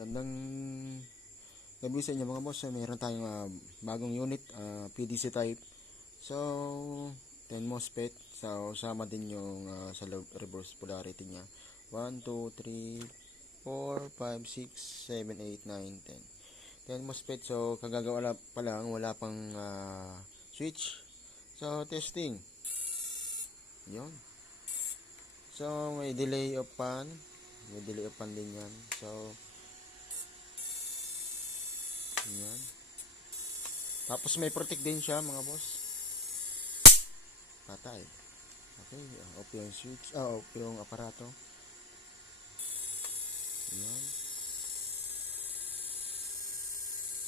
Gandang gabi sa inyo mga boss. Meron tayong bagong unit, PDC type. So, 10 MOSFET. So, sama din yung sa reverse polarity niya. 1, 2, 3, 4, 5, 6, 7, 8, 9, 10. 10 MOSFET. So, kagagawa pa lang. Wala pang switch. So, testing. Yun. So, may delay of pan. May delay of pan din yan. So, yan. Tapos may protect din siya mga boss. Patay. Okay, off yung switch, off yung aparato. Yan.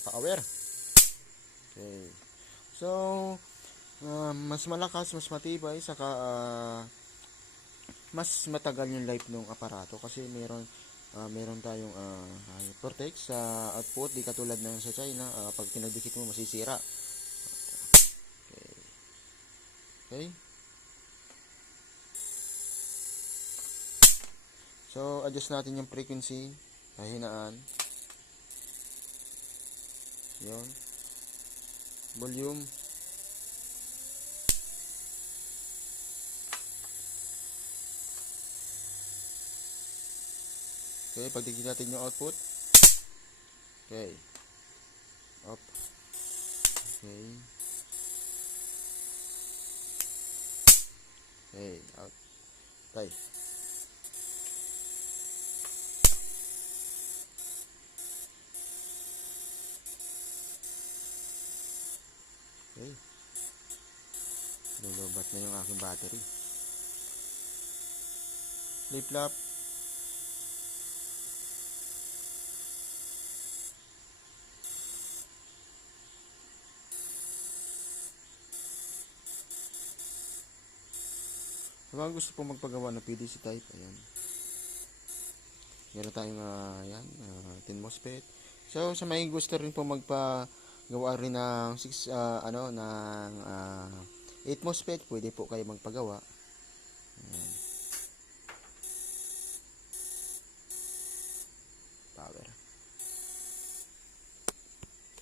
Power. Okay. So, mas malakas, mas matibay, saka mas matagal yung life ng aparato kasi meron tayong protect sa output, di katulad ng sa China, pag pinagdikit mo masisira. Okay. Okay. So, adjust natin yung frequency, kahinaan. Yun. Volume. Okay, pagdikit natin yung output. Okay. Up. Okay. Okay, out. Okay. Okay. Lulubat na yung aking battery. Flip-flop. Sa mga gusto po magpagawa ng PDC type, ayan. Meron tayong 10 MOSFET. So, sa may gusto rin po magpagawa rin ng 8 MOSFET, pwede po kayo magpagawa. Ayan.